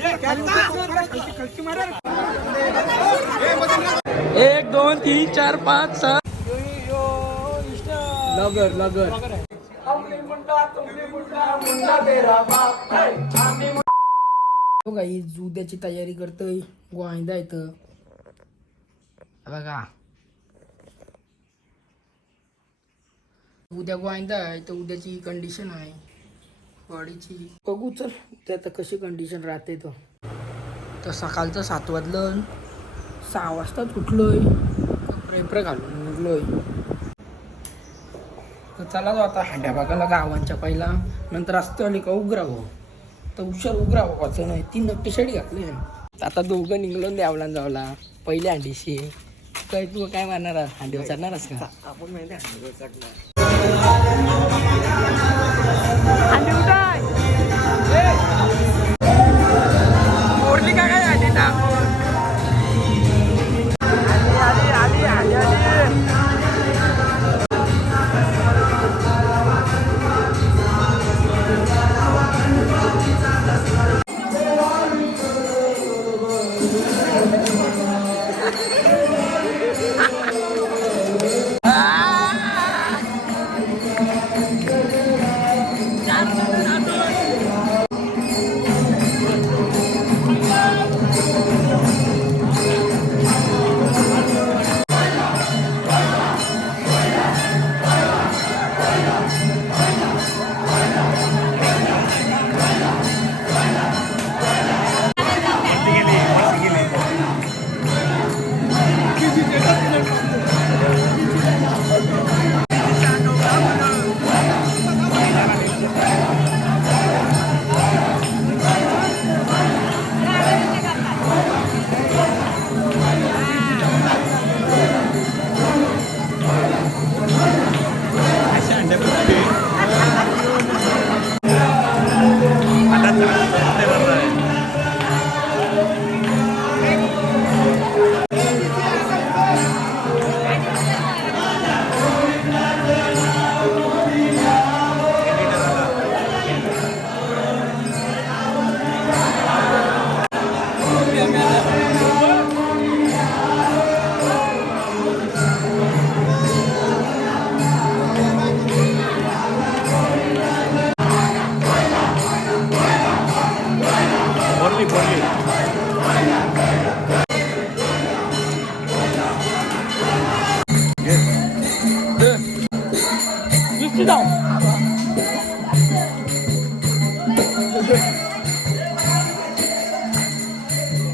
एक 2 3 4 5 6 लगर लगर काही उद्याची तयारी करतोय. गोविंदा इथं बघा, उद्या गोविंदा आहे तर उद्याची कंडिशन आहे गाडीची. बघू चल ते आता कशी कंडिशन राहते. तर सकाळचं 7 वाजलं, 6 वाजता उठलोय, कपडे घालून निघलोय. तर चला जाऊ आता हांड्या बघायला गावांच्या पहिला. नंतर रस्ते आले का उघरा भाऊ, तर हुशार उघरा भावाचं नाही 3 नट्टी शर्ट घातली. आता दोघं निघलो द्यावला जावला पहिले हांडीशी. काय तू काय मारणार, हांडीवर चढणारच का? आपण माहिती हांडीवर चढणार. हांडी उठाय मोरली का काय हांडी ना आली आली आली आली.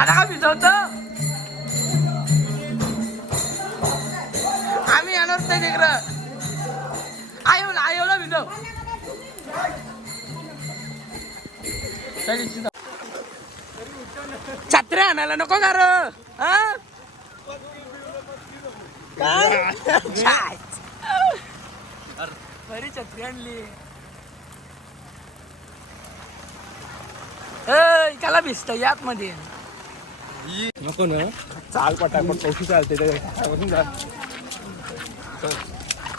आता का भिजवत आम्ही येणार नाही तिकडं. आयोला भिजव छत्र्या आणायला नको का रे? बरी छत्री आणली. त्याला भिजत यात मध्ये नको ना. चाल पटापट कौशी चालते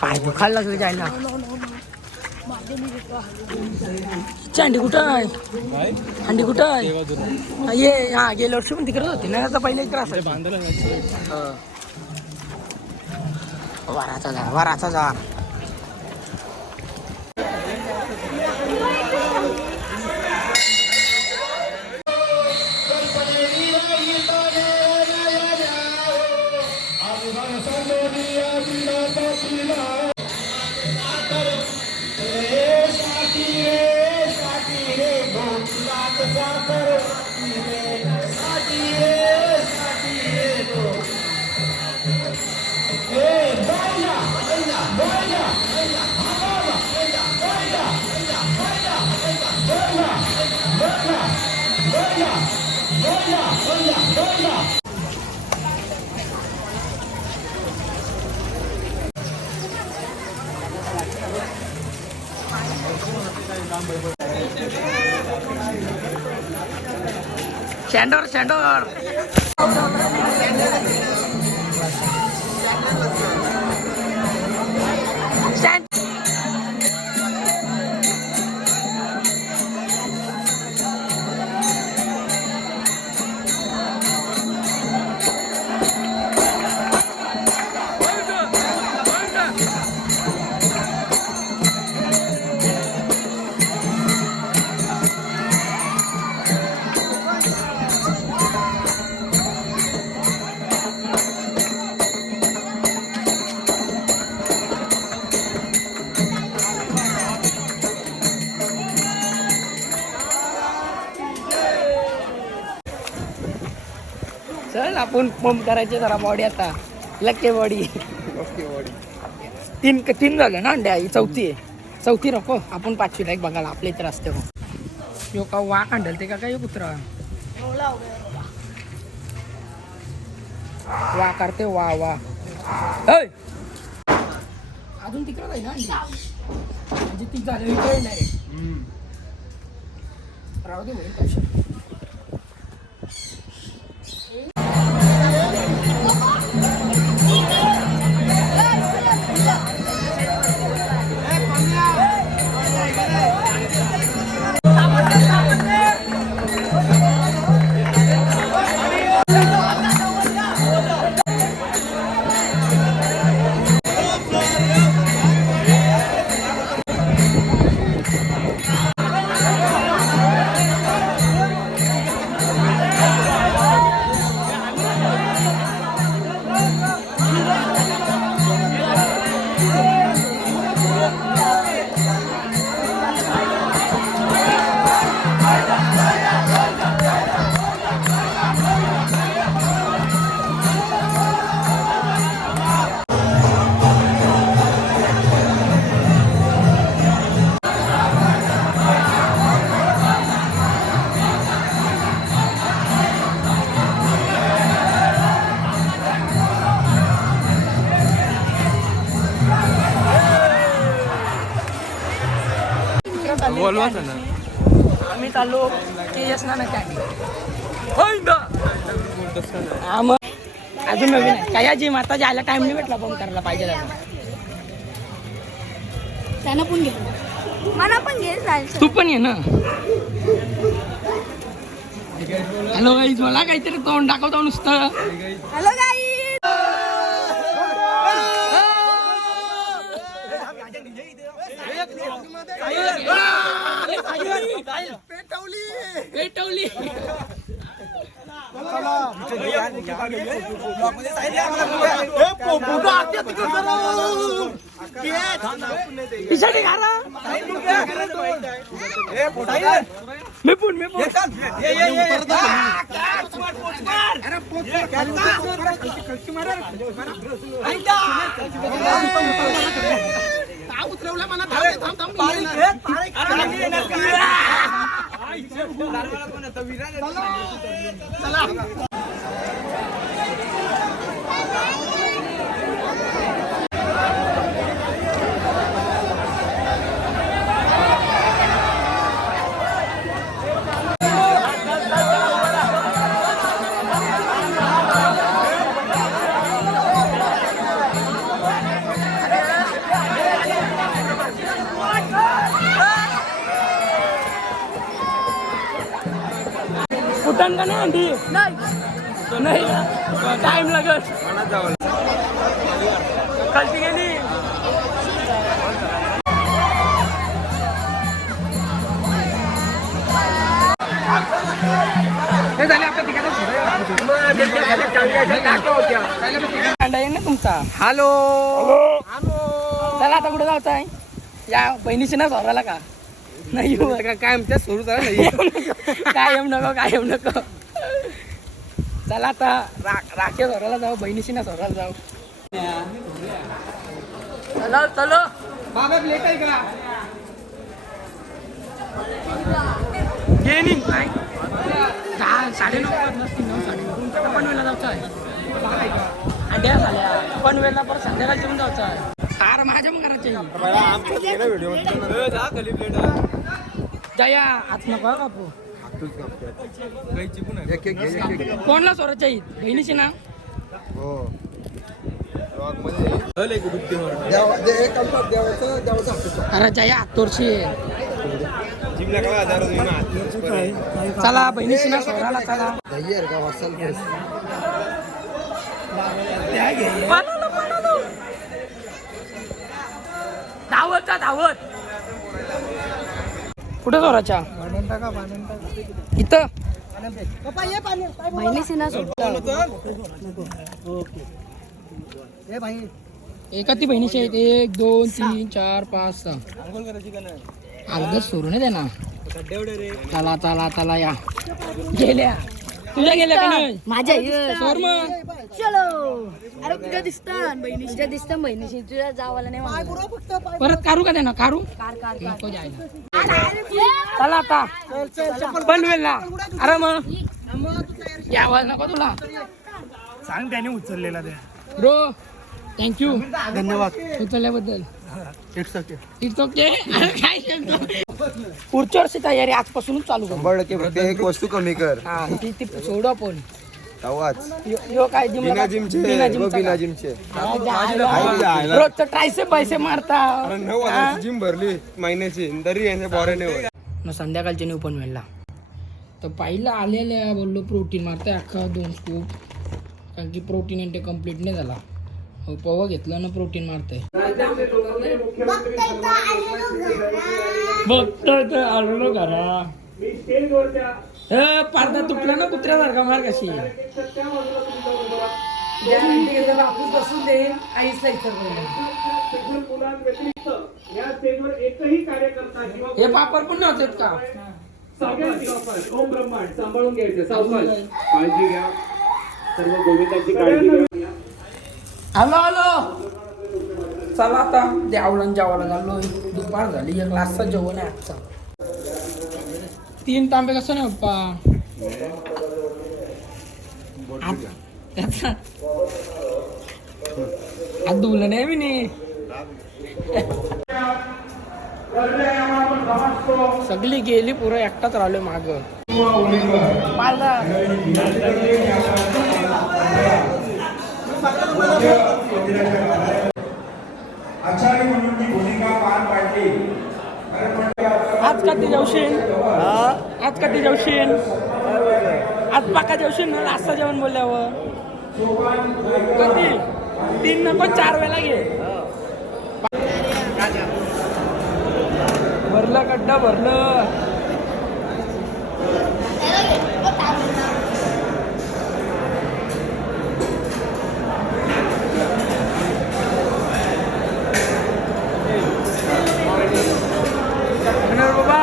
पाय दुखायला लागलं जायला. हंडी कुठं आहे? हंडी कुठं आहे? ये हा गेल्या वर्षी पण तिकडे होती ना. आता पहिले इकडे असायचं. वाराचा जा सँडोर चल आपण पंप करायचे जरा बॉडी आता लक्के बॉडी. तीन झालं ना अंड्या, ही चौथी आहे. चौथी नको आपण 5वी ला एक बघायला आपल्या इथे असते मग. यो का वा कांडल ते का काय कुत्रा वा करते वा वा. अजून तिकडं नाही ना अंडी म्हणजे ती झाली नाही राहू दे होईल कशा. आम्ही चाललो की यस ना अजून नवीन आहे काय जी माता जायला टाइम नाही भेटला फोन करायला पाहिजे. त्यांना पण घे मला पण घे तू पण ये ना. हॅलो गाईज मला काहीतरी तोंड दाखवतो नुसतं. हॅलो गाई पेटवली उतरवला मला फुटन का नाही अंडी नाही टाइम लागत खालती गेली. हे झाले आपल्या अंडा येईल ना तुमचा. हॅलो चला आता कुठे जायचं आहे या बहिणीशी ना सोरायला का नाही काय आमच्या सुरू कायम नको चला आता राखे सोरायला जाऊ बहिणीशी ना सोरायला जाऊ. चलो बाबा लेट आहे का गेनिंग नाही 9:30 नसतील 9:30 तुमच्या पनवेलला जायचं आहे अंड्या झाल्या पनवेलला परत संध्याकाळी जेवून जायचं आहे. अरे माझ्या मग घराचे जया आत नको कापू कोणला सोरायच्या आहेत बहिणीची ना अरे जया आतोरची चला बहिणीशी ना सोराला चला धावत कुठे सोराच्या इथं बहिणीशी ना एका ती बहिणीची आहेत 1 2 3 4 5 6 अर्धच सोडून दे ना. चला या गेल्या तुझ्या गेल्या का नाही माझ्या सोर मग चलो अरे तुझ्या दिसतात बहिणी तुझ्या दिसतात बहिणीशी तुझ्या जावाला नाही मागत. परत काढू का त्यांना काढू कार कार नको जायला चला आता पनवेल ना अरे मग यावं नको तुला सांग त्याने उचललेला त्या ब्रो थँक्यू धन्यवाद उचलल्याबद्दल इट्स ओके इट्स ओके काय सांगतो पुढच्या वर्षी तयारी आजपासूनच चालू करू 100% फक्त एक वस्तू कमी कर हा ती ती सोडू आपण आवाज यो काय बिना जिमचे बिना जिमचे रोजचं ट्रायसे पैसे मारता अरे 9,000 जिम भरली महिन्याची तरी यांच्या बॉऱ्याने होय मग संध्याकाळच्या न्यू पण मिळला तर पहिलं आलेल्या बोललो प्रोटीन मारताय अख्खा 2 स्कूप कारण की प्रोटीन इंटेक कम्प्लीट नाही झाला हो पवा घेतलं ना प्रोटीन मारतंय बघतोय तर आलो घरा पारदा तुटला ना कुत्र्यासारखा मार कशी बसून दे आईसला हे पापड पण नव्हते का ओम ब्रह्मांड सांभाळून घ्यायचं सावकाश काळजी घ्या सर्व गोविंदाची काळजी घ्या हॅलो हॅलो चला आता देवळण जेवायला झालोय दुपार झाली 1 ग्लासचा जेवण आहे आजचा 3 तांबे कसं नाही पप्पा त्याचा आज धुलं नाही मी नी सगळी गेली पुरं एकटाच राहिलोय माग आचार्य म्हणून ती भूमिका पार पाडली. आज का ते जेवशील आज का ते जेवशील आज पाका जेवशील ना लास्टचं जेवण बोलल्यावर कधी 3 नको 4 वेळा घे भरलं गड्डा भरलं बाबा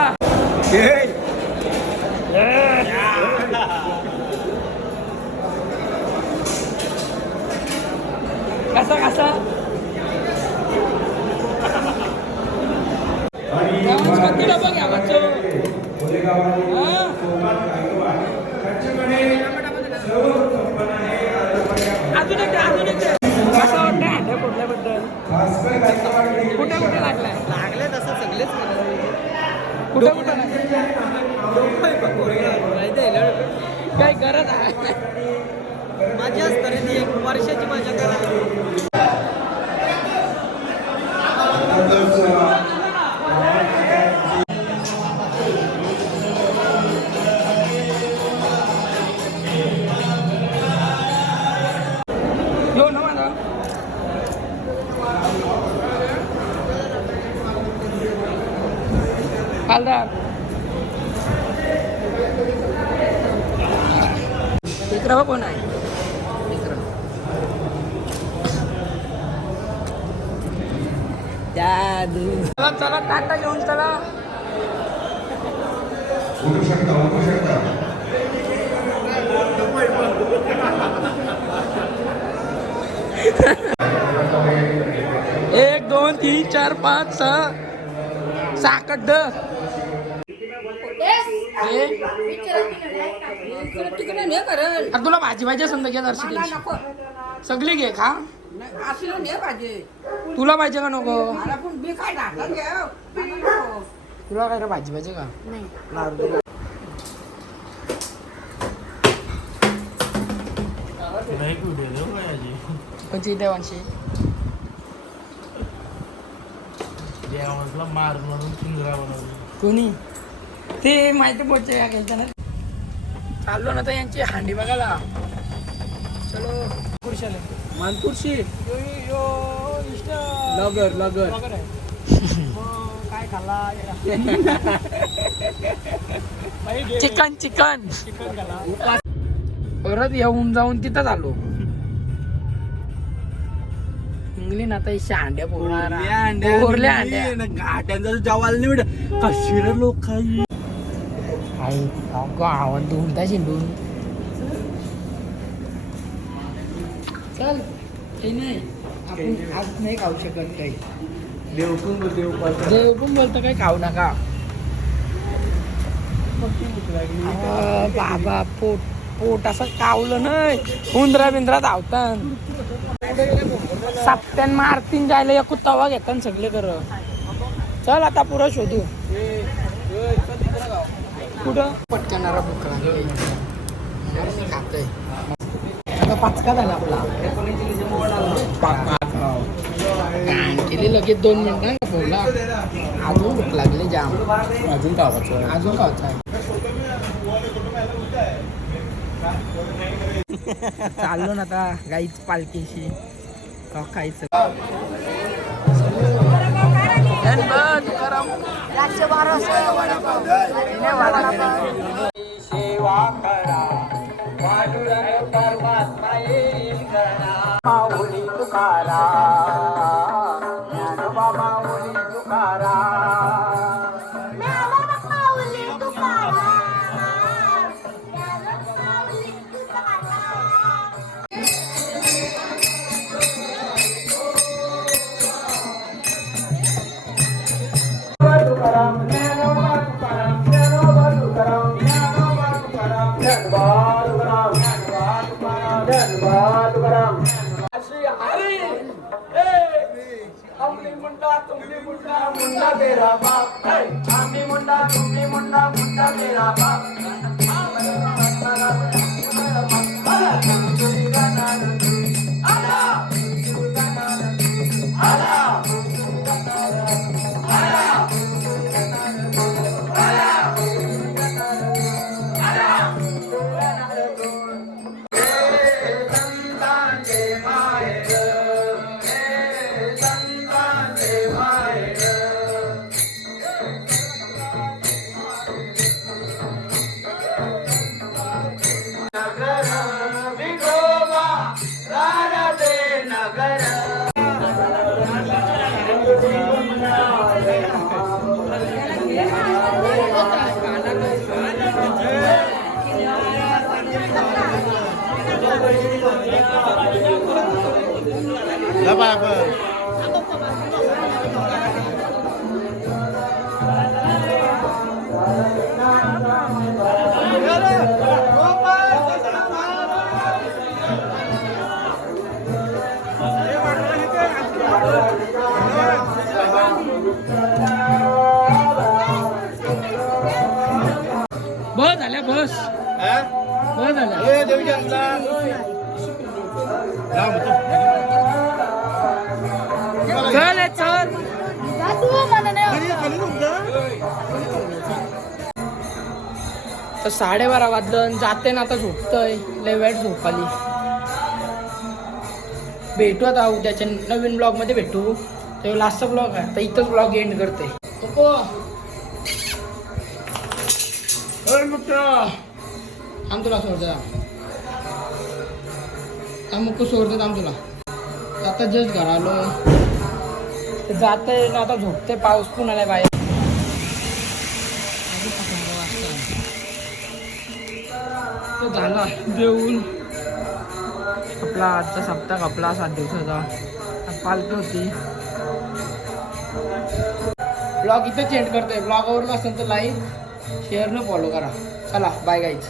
कसा कसा किती डबा घ्या बच्चो अजून एक कसं वाटतं हँडल फोडल्याबद्दल कुठे कुठे लागलाय कुठे कुठे काय गरज आहे माझ्याच तरी 1 वर्षाची माझ्या करा यो ना माझा हालदार इकडं कोण आहे चला चला टाटा घेऊन चला उठू शकता 1 2 3 4 5 6 साकड तुला भाजी भाजी समजा घे दर्शक सगळी घे खा तुला पाहिजे का नको तुला काय रे भाजी पाहिजे का कोणती देवांशी मार म्हणून पिंजरा बनवली कोणी ते माहिती पोहोचते ना चाललो ना तर यांची हांडी बघायला चलो खुर्शाला मानकुर्शी लगर लगर काय खाल्ला चिकन चिकन परत येऊन जाऊन तिथंच आलो इंग्लिश आता हांड्या पोरल्या हांड्या घाट्यांचा जेवायला नाही भेट कशी रे लोक गावात धुंडा शिंडून चल काही नाही आपण आज नाही खाऊ शकत काही देव पण बोल, देव पालतं. देव पण बोलतो काही खाऊ नका बाबा पोट असं कावलं नाही उंदरा बिंद्रा धावतात सप्त्यान मारतीन जायला एक तवा घेतात सगळे कर चल आता पुरा शोधू कुठं पटकनारा भूक लागली खातोय आता पाचका झाला आपला केली लगेच 2 मिनिटं बोलला अजून भूक लागली जाम अजून खावायचं. अजून खायचं चाललो ना आता गाईच पालखीशी खायचं बस झाल्या बस बस झाल्या चल चल तर 12:30 वाजलं जाते ना आता झोपतोय लय वेळ झोप आली भेटू आता उद्याच्या नवीन ब्लॉग मध्ये भेटू तेव्हा लास्टचा ब्लॉग आहे तर इथंच ब्लॉग एंड करते आम तुला सोडतो मुक्कू सोडतो आम तुला आता जस्ट घर आलो जाते ना आता झोपते पाऊस पण आलाय बाहेर तो झाला जेवून आपला आजचा सप्ताह आपला 7 दिवसाचा पालखी होती ब्लॉग इथं चेंज करतोय ब्लॉग आवडला असेल तर लाईक शेअर न फॉलो करा चला बाय गाईज